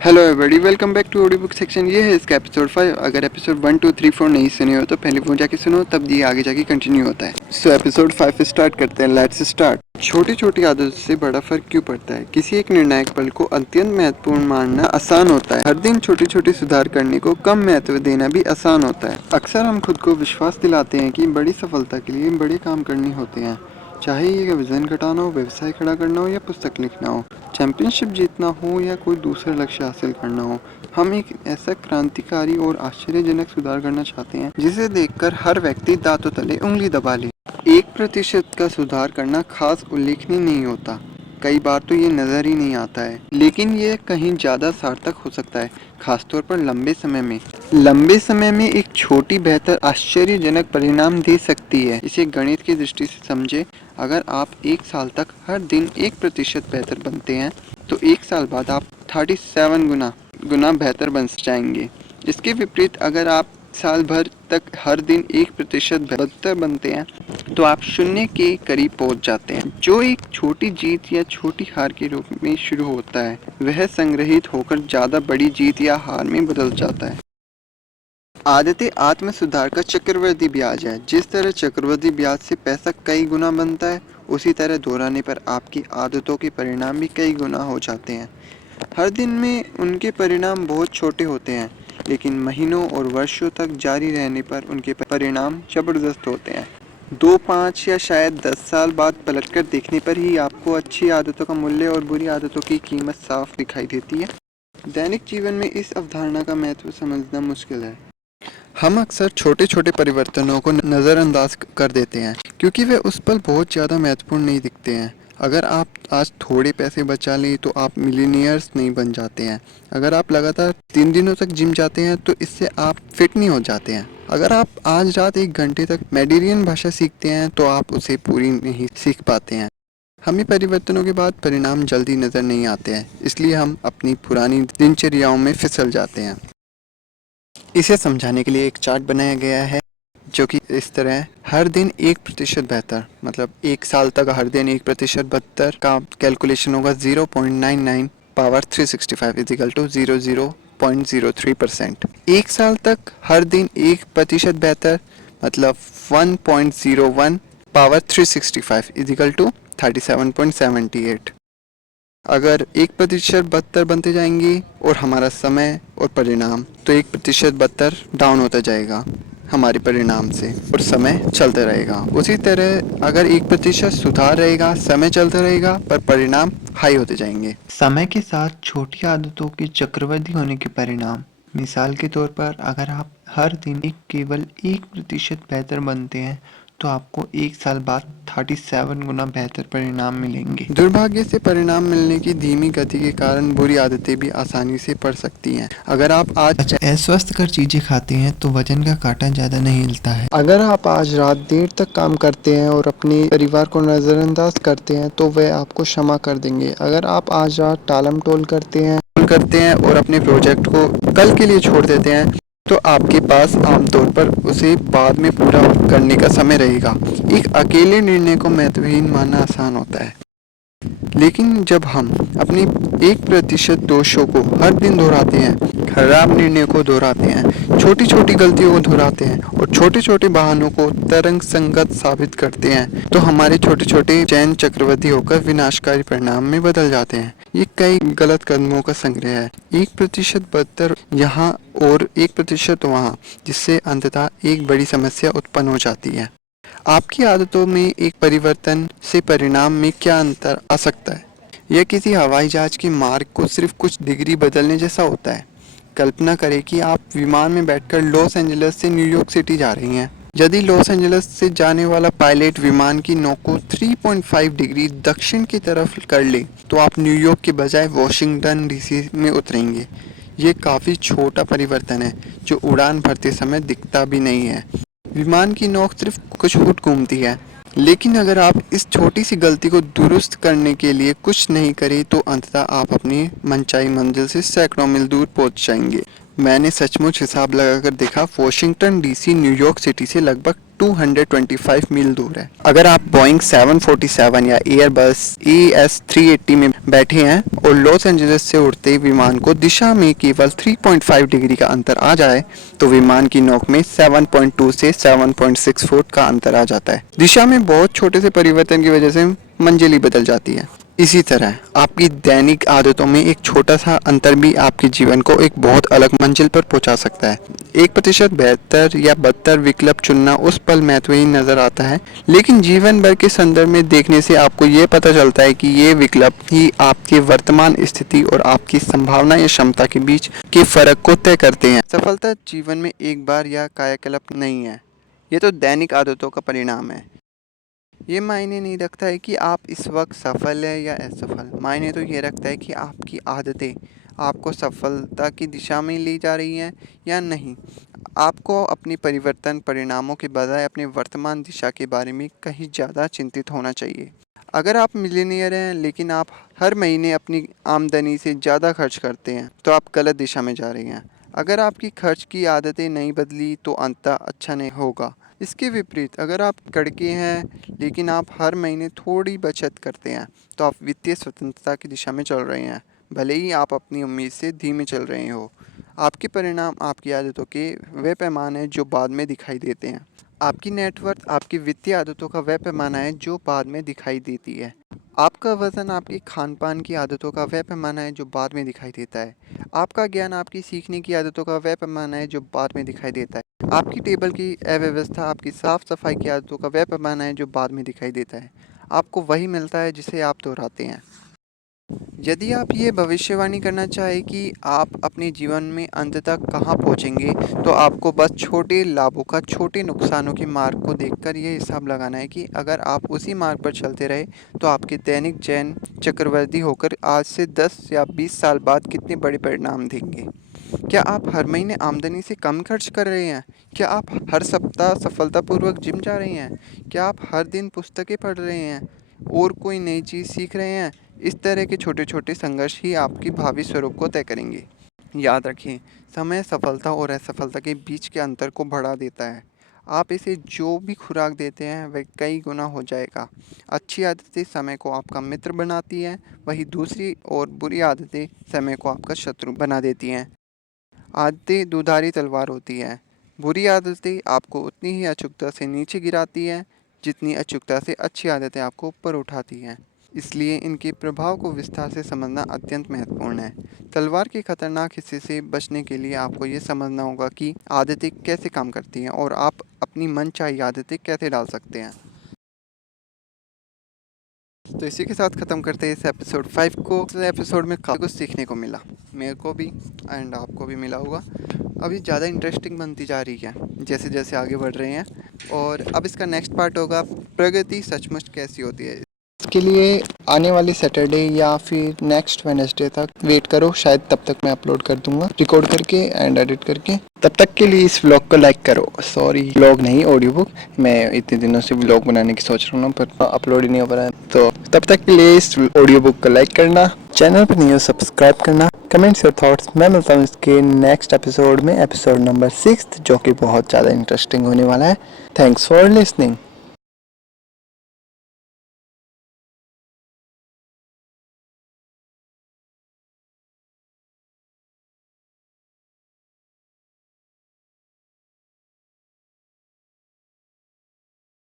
Hello everybody, welcome back to audio book section. ये है इसका एपिसोड 5। अगर एपिसोड 1, 2, 3, 4 नहीं सुने हो तो पहले वो जाके सुनो, तब ये आगे जाके कंटिन्यू होता है। सो एपिसोड 5 स्टार्ट करते हैं। Let's start. छोटी छोटी आदतों से बड़ा फर्क क्यों पड़ता है? किसी एक निर्णायक पल को अत्यंत महत्वपूर्ण मानना आसान होता है। हर दिन छोटी छोटी सुधार करने को कम महत्व देना भी आसान होता है। अक्सर हम खुद को विश्वास दिलाते हैं कि बड़ी सफलता के लिए बड़े काम करने होते हैं, चाहे ये वजन घटाना हो, व्यवसाय खड़ा करना हो या पुस्तक लिखना हो, चैंपियनशिप जीतना हो या कोई दूसरा लक्ष्य हासिल करना हो। हम एक ऐसा क्रांतिकारी और आश्चर्यजनक सुधार करना चाहते हैं जिसे देखकर हर व्यक्ति दांतों तले उंगली दबा ले। 1% का सुधार करना खास उल्लेखनीय नहीं होता, कई बार तो ये नजर ही नहीं आता है, लेकिन ये कहीं ज्यादा सार्थक हो सकता है, खासतौर पर लंबे समय में एक छोटी बेहतर आश्चर्यजनक परिणाम दे सकती है। इसे गणित की दृष्टि से समझे, अगर आप 1 साल तक हर दिन 1% बेहतर बनते हैं तो 1 साल बाद आप 37 गुना बेहतर बन जाएंगे। इसके विपरीत, अगर आप साल भर तक हर दिन 1% बेहतर बनते हैं तो आप शून्य के करीब पहुंच जाते हैं। जो एक छोटी जीत या छोटी हार के रूप में शुरू होता है, वह संग्रहित होकर ज्यादा बड़ी जीत या हार में बदल जाता है। आदतें आत्म सुधार का चक्रवृद्धि ब्याज है। जिस तरह चक्रवृद्धि ब्याज से पैसा कई गुना बनता है, उसी तरह दोहराने पर आपकी आदतों के परिणाम भी कई गुना हो जाते हैं। हर दिन में उनके परिणाम बहुत छोटे होते हैं, लेकिन महीनों और वर्षों तक जारी रहने पर उनके परिणाम जबरदस्त होते हैं। 2, 5 या शायद 10 साल बाद पलटकर देखने पर ही आपको अच्छी आदतों का मूल्य और बुरी आदतों की कीमत साफ दिखाई देती है। दैनिक जीवन में इस अवधारणा का महत्व समझना मुश्किल है। हम अक्सर छोटे छोटे परिवर्तनों को नज़रअंदाज कर देते हैं क्योंकि वे उस पर बहुत ज़्यादा महत्वपूर्ण नहीं दिखते हैं। अगर आप आज थोड़े पैसे बचा लें तो आप मिलीनियर्स नहीं बन जाते हैं। अगर आप लगातार 3 दिनों तक जिम जाते हैं तो इससे आप फिट नहीं हो जाते हैं। अगर आप आज रात 1 घंटे तक मैडेरियन भाषा सीखते हैं तो आप उसे पूरी नहीं सीख पाते हैं। हमें परिवर्तनों के बाद परिणाम जल्दी नज़र नहीं आते हैं, इसलिए हम अपनी पुरानी दिनचर्याओं में फिसल जाते हैं। इसे समझाने के लिए एक चार्ट बनाया गया है जो कि इस तरह है। हर दिन 1% बेहतर, मतलब 1 साल तक हर दिन 1% बेहतर का कैलकुलेशन होगा 0.99 पावर 365 इजिकल टू 00.03%। 1 साल तक हर दिन 1% बेहतर मतलब 1.01 पावर 365 इजिकल टू 37.78। अगर 1% बदतर बनते जाएंगे और हमारा समय और परिणाम, तो 1% बदतर डाउन होता जाएगा हमारे परिणाम से और समय चलता रहेगा। उसी तरह अगर 1% सुधार रहेगा, समय चलता रहेगा, पर परिणाम हाई होते जाएंगे। समय के साथ छोटी आदतों के चक्रवृद्धि होने के परिणाम, मिसाल के तौर पर अगर आप हर दिन केवल 1% बेहतर बनते हैं तो आपको 1 साल बाद 37 गुना बेहतर परिणाम मिलेंगे। दुर्भाग्य से परिणाम मिलने की धीमी गति के कारण बुरी आदतें भी आसानी से पड़ सकती हैं। अगर आप आज अस्वस्थकर चीजें खाते हैं तो वजन का कांटा ज्यादा नहीं हिलता है। अगर आप आज रात देर तक काम करते हैं और अपने परिवार को नजरअंदाज करते हैं तो वे आपको क्षमा कर देंगे। अगर आप आज रात टालम टोल करते हैं और अपने प्रोजेक्ट को कल के लिए छोड़ देते हैं तो आपके पास आमतौर पर उसे बाद में पूरा करने का समय रहेगा। एक अकेले निर्णय को महत्वहीन मानना आसान होता है, लेकिन जब हम अपनी 1% दोषों को हर दिन दोहराते हैं, खराब निर्णय को दोहराते हैं, छोटी छोटी गलतियों को दोहराते हैं और छोटे छोटे बहानों को तरंग संगत साबित करते हैं, तो हमारे छोटे छोटे चयन चक्रवर्ती होकर विनाशकारी परिणाम में बदल जाते हैं। ये कई गलत कदमों का संग्रह है, 1% बदतर यहाँ और 1% वहाँ, जिससे अंततः एक बड़ी समस्या उत्पन्न हो जाती है। आपकी आदतों में एक परिवर्तन से परिणाम में क्या अंतर आ सकता है? यह किसी हवाई जहाज के मार्ग को सिर्फ कुछ डिग्री बदलने जैसा होता है। कल्पना करें कि आप विमान में बैठकर लॉस एंजल्स से न्यूयॉर्क सिटी जा रही हैं। यदि लॉस एंजल्स से जाने वाला पायलट विमान की नोक को 3.5 डिग्री दक्षिण की तरफ कर ले, तो आप न्यूयॉर्क के बजाय वॉशिंगटन डीसी में उतरेंगे। ये काफ़ी छोटा परिवर्तन है जो उड़ान भरते समय दिखता भी नहीं है। विमान की नोक सिर्फ कुछ फुट घूमती है, लेकिन अगर आप इस छोटी सी गलती को दुरुस्त करने के लिए कुछ नहीं करें तो अंततः आप अपनी मनचाही मंजिल से सैकड़ों मील दूर पहुंच जाएंगे। मैंने सचमुच हिसाब लगाकर देखा, वॉशिंगटन डीसी न्यूयॉर्क सिटी से लगभग 225 मील दूर है। अगर आप बोइंग 747 या एयरबस ES380 में बैठे हैं और लॉस एंजलिस से उड़ते विमान को दिशा में केवल 3.5 डिग्री का अंतर आ जाए तो विमान की नोक में 7.2 से 7.6 फुट का अंतर आ जाता है। दिशा में बहुत छोटे से परिवर्तन की वजह से मंजिल ही बदल जाती है। इसी तरह आपकी दैनिक आदतों में एक छोटा सा अंतर भी आपके जीवन को एक बहुत अलग मंजिल पर पहुंचा सकता है। 1% बेहतर या बदतर विकल्प चुनना उस पल महत्वहीन नजर आता है, लेकिन जीवन भर के संदर्भ में देखने से आपको ये पता चलता है कि ये विकल्प ही आपके वर्तमान स्थिति और आपकी संभावना या क्षमता के बीच के फर्क को तय करते हैं। सफलता जीवन में एक बार या कायाकल्प नहीं है, ये तो दैनिक आदतों का परिणाम है। ये मायने नहीं रखता है कि आप इस वक्त सफल है या असफल, मायने तो ये रखता है कि आपकी आदतें आपको सफलता की दिशा में ले जा रही हैं या नहीं। आपको अपनी परिवर्तन परिणामों के बजाय अपने वर्तमान दिशा के बारे में कहीं ज़्यादा चिंतित होना चाहिए। अगर आप मिलीनियर हैं लेकिन आप हर महीने अपनी आमदनी से ज़्यादा खर्च करते हैं तो आप गलत दिशा में जा रहे हैं। अगर आपकी खर्च की आदतें नहीं बदली तो अंततः अच्छा नहीं होगा। इसके विपरीत अगर आप कड़के हैं लेकिन आप हर महीने थोड़ी बचत करते हैं तो आप वित्तीय स्वतंत्रता की दिशा में चल रहे हैं, भले ही आप अपनी उम्मीद से धीमे चल रहे हो। आपके परिणाम आपकी आदतों के वे पैमाने हैं जो बाद में दिखाई देते हैं। आपकी नेटवर्थ आपकी वित्तीय आदतों का वह पैमाना है जो बाद में दिखाई देती है। आपका वजन आपकी खान पान की आदतों का वह पैमाना है जो बाद में दिखाई देता है। आपका ज्ञान आपकी सीखने की आदतों का वह पैमाना है जो बाद में दिखाई देता है। आपकी टेबल की अव्यवस्था आपकी साफ सफाई की आदतों का वह पैमाना है जो बाद में दिखाई देता है। आपको वही मिलता है जिसे आप दोहराते हैं। यदि आप ये भविष्यवाणी करना चाहें कि आप अपने जीवन में अंत तक कहाँ पहुँचेंगे तो आपको बस छोटे लाभों का छोटे नुकसानों के मार्ग को देखकर ये हिसाब लगाना है कि अगर आप उसी मार्ग पर चलते रहे तो आपके दैनिक चयन चक्रवर्ती होकर आज से 10 या 20 साल बाद कितने बड़े परिणाम देंगे। क्या आप हर महीने आमदनी से कम खर्च कर रहे हैं? क्या आप हर सप्ताह सफलतापूर्वक जिम जा रहे हैं? क्या आप हर दिन पुस्तकें पढ़ रहे हैं और कोई नई चीज़ सीख रहे हैं? इस तरह के छोटे छोटे संघर्ष ही आपकी भावी स्वरूप को तय करेंगे। याद रखें, समय सफलता और असफलता के बीच के अंतर को बढ़ा देता है। आप इसे जो भी खुराक देते हैं वह कई गुना हो जाएगा। अच्छी आदतें समय को आपका मित्र बनाती हैं, वही दूसरी और बुरी आदतें समय को आपका शत्रु बना देती हैं। आदतें दुधारी तलवार होती हैं। बुरी आदतें आपको उतनी ही अचूकता से नीचे गिराती हैं जितनी अचूकता से अच्छी आदतें आपको ऊपर उठाती हैं। इसलिए इनके प्रभाव को विस्तार से समझना अत्यंत महत्वपूर्ण है। तलवार के खतरनाक हिस्से से बचने के लिए आपको ये समझना होगा कि आदतें कैसे काम करती हैं और आप अपनी मनचाही आदतें कैसे डाल सकते हैं। तो इसी के साथ ख़त्म करते हैं इस एपिसोड 5 को। इस एपिसोड में काफ़ी कुछ सीखने को मिला, मेरे को भी एंड आपको भी मिला होगा। अभी ज़्यादा इंटरेस्टिंग बनती जा रही है जैसे जैसे आगे बढ़ रहे हैं। और अब इसका नेक्स्ट पार्ट होगा प्रगति सचमुच कैसी होती है। इसके लिए आने वाले सैटरडे या फिर नेक्स्ट वेडनेसडे तक वेट करो, शायद तब तक मैं अपलोड कर दूंगा रिकॉर्ड करके एंड एडिट करके। तब तक के लिए इस व्लॉग को लाइक करो, सॉरी व्लॉग नहीं ऑडियो बुक, मैं इतने दिनों से व्लॉग बनाने की सोच रहा हूँ पर अपलोड ही नहीं हो पा रहा है। तो तब तक के लिए इस ऑडियो बुक को लाइक करना, चैनल पर नहीं हो सब्सक्राइब करना, कमेंट्स और थॉट्स। मैं मिलता हूँ इसके नेक्स्ट एपिसोड में, एपिसोड नंबर 6 जो कि बहुत ज़्यादा इंटरेस्टिंग होने वाला है। Thanks for listening.